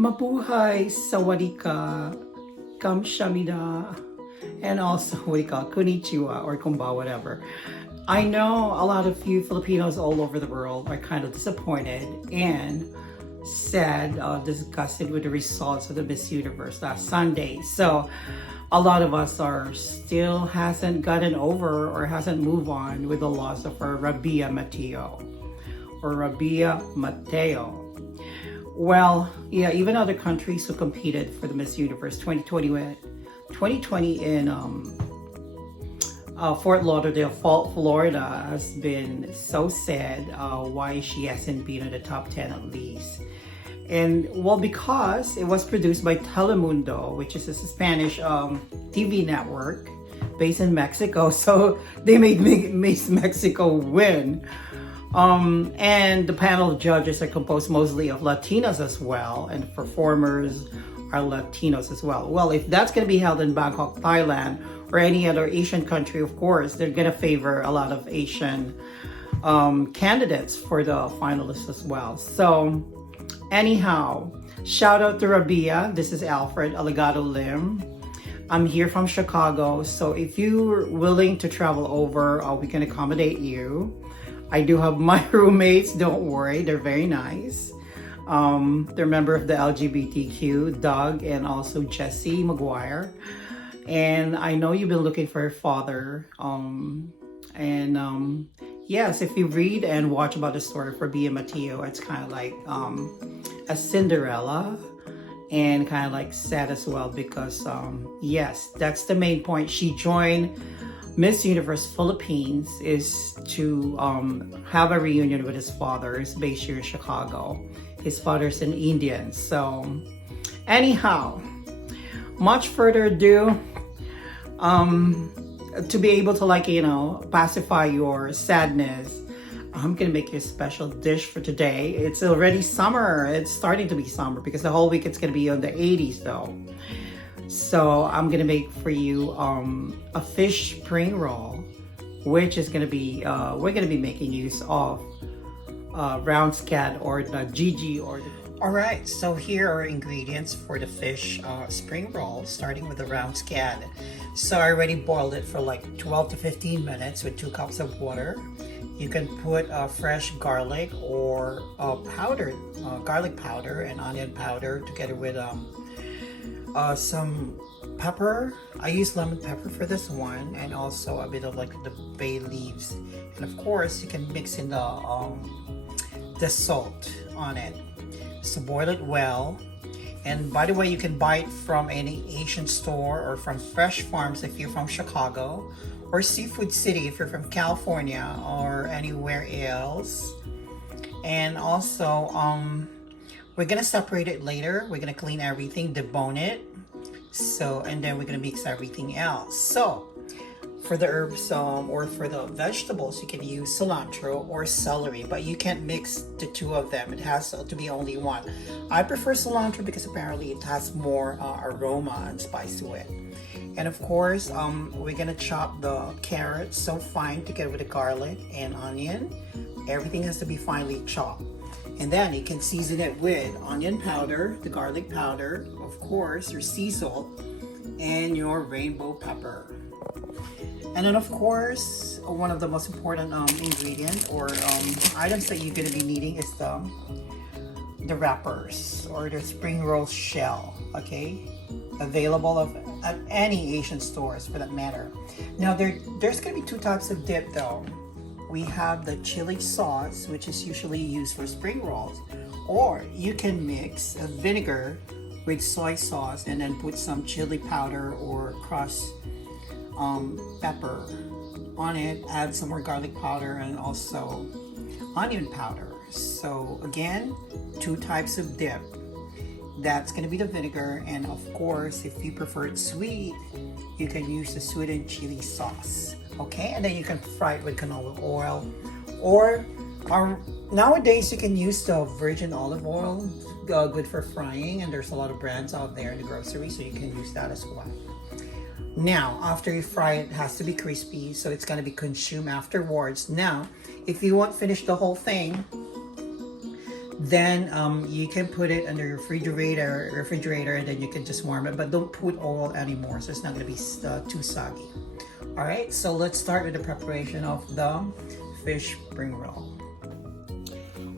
Mabuhay, sawadika, kamshamida, and also what do you call it, konnichiwa or kumba, whatever. I know a lot of you Filipinos all over the world are kind of disappointed and sad, disgusted with the results of the Miss Universe last Sunday. So a lot of us are still hasn't gotten over or hasn't moved on with the loss of our Rabia Mateo or Rabia Mateo. Well, yeah, even other countries who competed for the Miss Universe 2020 in Fort Lauderdale, Florida, has been so sad why she hasn't been in the top 10 at least. And well, because it was produced by Telemundo, which is a Spanish TV network based in Mexico, so they made Miss Mexico win. And the panel of judges are composed mostly of Latinos as well, and performers are Latinos as well. Well, if that's going to be held in Bangkok, Thailand, or any other Asian country, of course, they're going to favor a lot of Asian candidates for the finalists as well. So, anyhow, shout out to Rabia. This is Alfred Allegado Lim. I'm here from Chicago, so if you're willing to travel over, we can accommodate you. I do have my roommates, don't worry, they're very nice. They're a member of the LGBTQ, Doug and also Jesse McGuire. And I know you've been looking for a father. Yes, if you read and watch about the story for Bia Mateo, it's kind of like a Cinderella and kind of like sad as well because, yes, that's the main point. She joined Miss Universe Philippines is to have a reunion with his father. He's based here in Chicago. His father's an Indian. So anyhow, much further ado, to be able to pacify your sadness, I'm gonna make you a special dish for today. It's already summer. It's starting to be summer because the whole week it's gonna be on the 80s though. So I'm gonna make for you a fish spring roll, which is gonna be we're gonna be making use of round scad or the GG or the. All right, so here are ingredients for the fish spring roll, starting with the round scad. So I already boiled it for like 12 to 15 minutes with 2 cups of water. You can put fresh garlic or powdered garlic powder and onion powder together with some pepper. I use lemon pepper for this one, and also a bit of like the bay leaves. And of course, you can mix in the salt on it. So boil it well. And by the way, you can buy it from any Asian store or from Fresh Farms if you're from Chicago, or Seafood City if you're from California or anywhere else. And also, we're gonna separate it later. We're gonna clean everything, debone it. So, and then we're gonna mix everything else. So, for the herbs or for the vegetables, you can use cilantro or celery, but you can't mix the two of them. It has to be only one. I prefer cilantro because apparently it has more aroma and spice to it. And of course, we're gonna chop the carrots so fine together with the garlic and onion. Everything has to be finely chopped. And then you can season it with onion powder, the garlic powder, of course, your sea salt, and your rainbow pepper. And then of course, one of the most important ingredients or items that you're going to be needing is the wrappers or the spring roll shell, okay? Available at any Asian stores for that matter. Now there's going to be 2 types of dip though. We have the chili sauce, which is usually used for spring rolls, or you can mix a vinegar with soy sauce and then put some chili powder or crushed pepper on it, add some more garlic powder and also onion powder. So again, 2 types of dip. That's going to be the vinegar, and of course, if you prefer it sweet, you can use the sweetened chili sauce. Okay, and then you can fry it with canola oil, or nowadays you can use the virgin olive oil, good for frying, and there's a lot of brands out there in the grocery, so you can use that as well. Now, after you fry it, it has to be crispy, so it's going to be consumed afterwards. Now, if you want to finish the whole thing, Then you can put it under your refrigerator, and then you can just warm it, but don't put oil anymore, so it's not going to be too soggy. All right, so let's start with the preparation of the fish spring roll.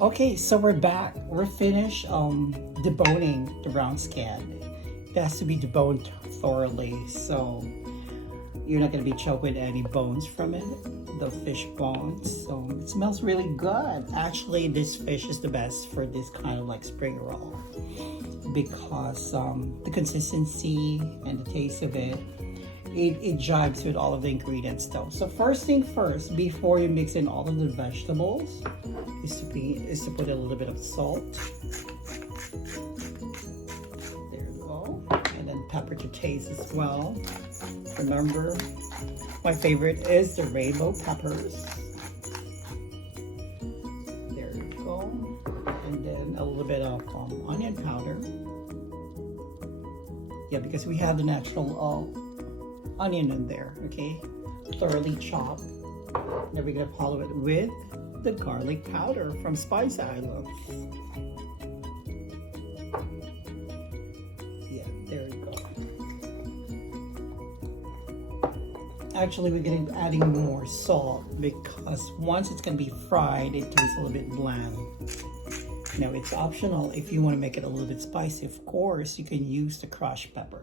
Okay, so we're back. We're finished deboning the round scad. It has to be deboned thoroughly, so you're not going to be choked with any bones from it, the fish bones. So it smells really good. Actually, this fish is the best for this kind of like spring roll because the consistency and the taste of it, it jives with all of the ingredients though. So first thing first, before you mix in all of the vegetables, is to put a little bit of salt. There you go. And then pepper to taste as well. Remember, my favorite is the rainbow peppers. There you go. And then a little bit of onion powder. Yeah, because we have the natural onion in there, okay? Thoroughly chopped. Then we're gonna follow it with the garlic powder from Spice Islands. Yeah, there you go. Actually, we're gonna be adding more salt because once it's gonna be fried, it tastes a little bit bland. Now, it's optional if you want to make it a little bit spicy. Of course, you can use the crushed pepper.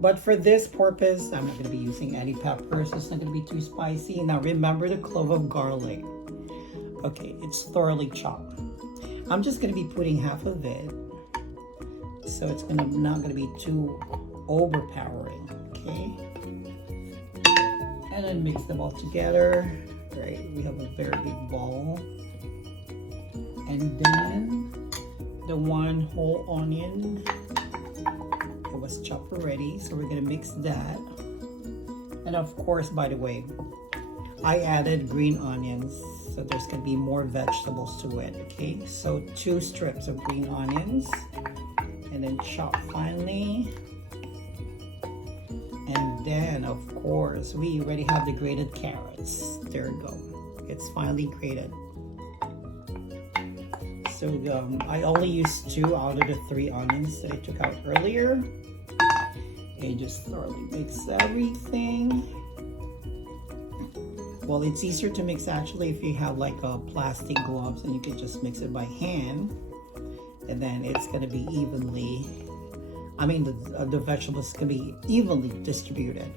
But for this purpose, I'm not going to be using any peppers. It's not going to be too spicy. Now, remember the clove of garlic. Okay, it's thoroughly chopped. I'm just going to be putting half of it, so it's not going to be too overpowering. Okay, and then mix them all together. Right, we have a very big bowl. And then the one whole onion, it was chopped already, so we're gonna mix that. And of course, by the way, I added green onions, so there's gonna be more vegetables to it, okay? So 2 strips of green onions, and then chop finely. And then, of course, we already have the grated carrots. There you go. It's finely grated. So I only used 2 out of the 3 onions that I took out earlier. And just thoroughly mix everything. Well, it's easier to mix actually if you have like a plastic gloves, and you can just mix it by hand. And then it's gonna be evenly, the vegetables can be evenly distributed.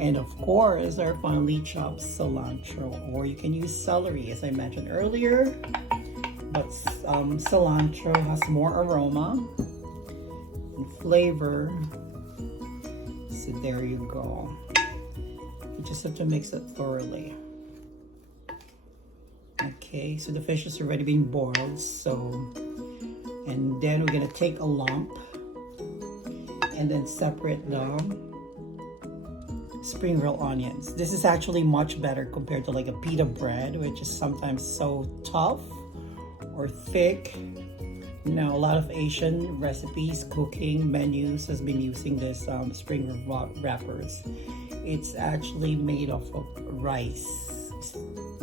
And of course, our finely chopped cilantro, or you can use celery as I mentioned earlier. But cilantro has more aroma and flavor. So there you go. You just have to mix it thoroughly. Okay, so the fish is already being boiled. So, and then we're gonna take a lump and then separate the spring roll onions. This is actually much better compared to like a pita bread, which is sometimes so tough or thick. Now, a lot of Asian recipes, cooking menus has been using this spring roll wrappers. It's actually made of rice.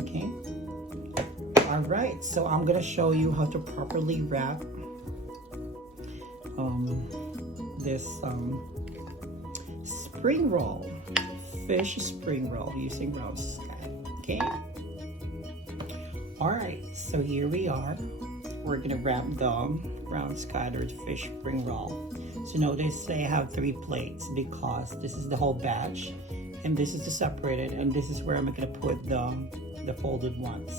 Okay. All right. So I'm gonna show you how to properly wrap this spring roll, fish spring roll using roast scad. Okay. All right, so here we are. We're gonna wrap the round scattered fish spring roll. So notice I have 3 plates because this is the whole batch, and this is the separated, and this is where I'm gonna put the folded ones.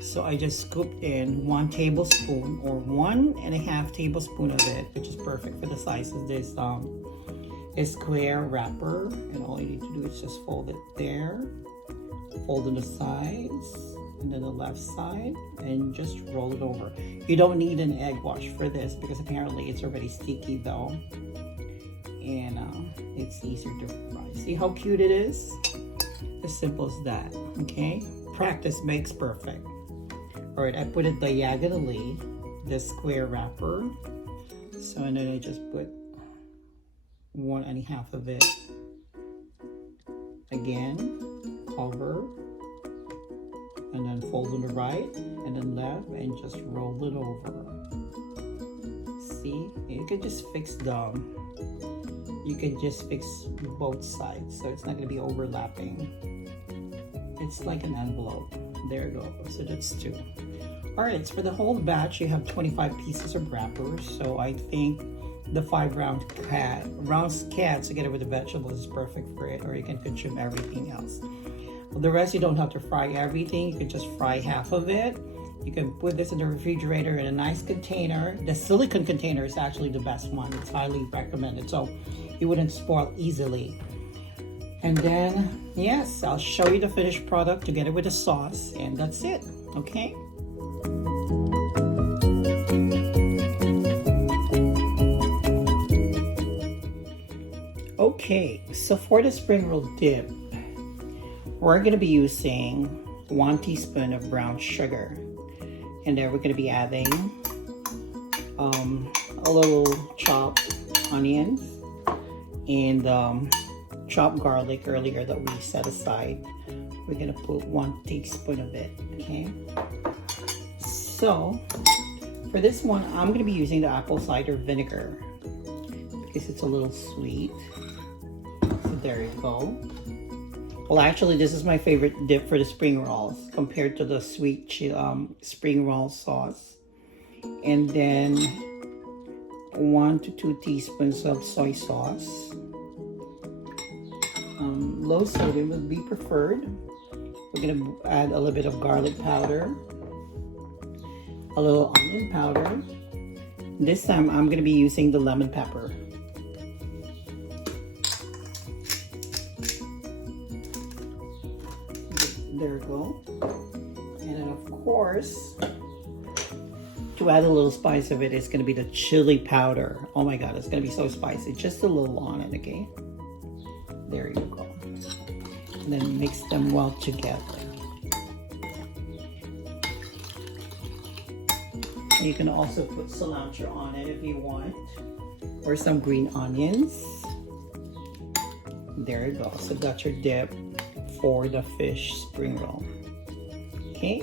So I just scooped in 1 tablespoon or 1.5 tablespoon of it, which is perfect for the size of this a square wrapper. And all you need to do is just fold it there, fold on the sides, and then the left side, and just roll it over. You don't need an egg wash for this because apparently it's already sticky though, and it's easier to fry. See how cute it is? As simple as that. Okay, practice makes perfect. All right, I put it diagonally, the square wrapper. So, and then I just put 1.5 of it again, cover, and then fold on the right and then left and just roll it over. See, you can just fix both sides so it's not going to be overlapping. It's like an envelope. There you go. So that's 2. All right, so for the whole batch you have 25 pieces of wrappers, so I think the 5 round Scad together with the vegetables is perfect for it, or you can consume everything else. Well, the rest you don't have to fry everything, you can just fry half of it. You can put this in the refrigerator in a nice container. The silicone container is actually the best one. It's highly recommended, so it wouldn't spoil easily. And then, yes, I'll show you the finished product together with the sauce, and that's it, okay? Okay, so for the spring roll dip, we're going to be using 1 teaspoon of brown sugar. And then we're going to be adding a little chopped onions and chopped garlic earlier that we set aside. We're going to put 1 teaspoon of it, okay? So for this one, I'm going to be using the apple cider vinegar because it's a little sweet. So there you go. Well, actually, this is my favorite dip for the spring rolls compared to the sweet spring roll sauce. And then 1 to 2 teaspoons of soy sauce. Low sodium would be preferred. We're going to add a little bit of garlic powder, a little onion powder. This time, I'm going to be using the lemon pepper. There we go. And then of course, to add a little spice of it, it's going to be the chili powder. Oh my god, it's going to be so spicy. Just a little on it, okay? There you go. And then mix them well together. You can also put cilantro on it if you want, or some green onions. There you go. So that's your dip for the fish spring roll. Okay,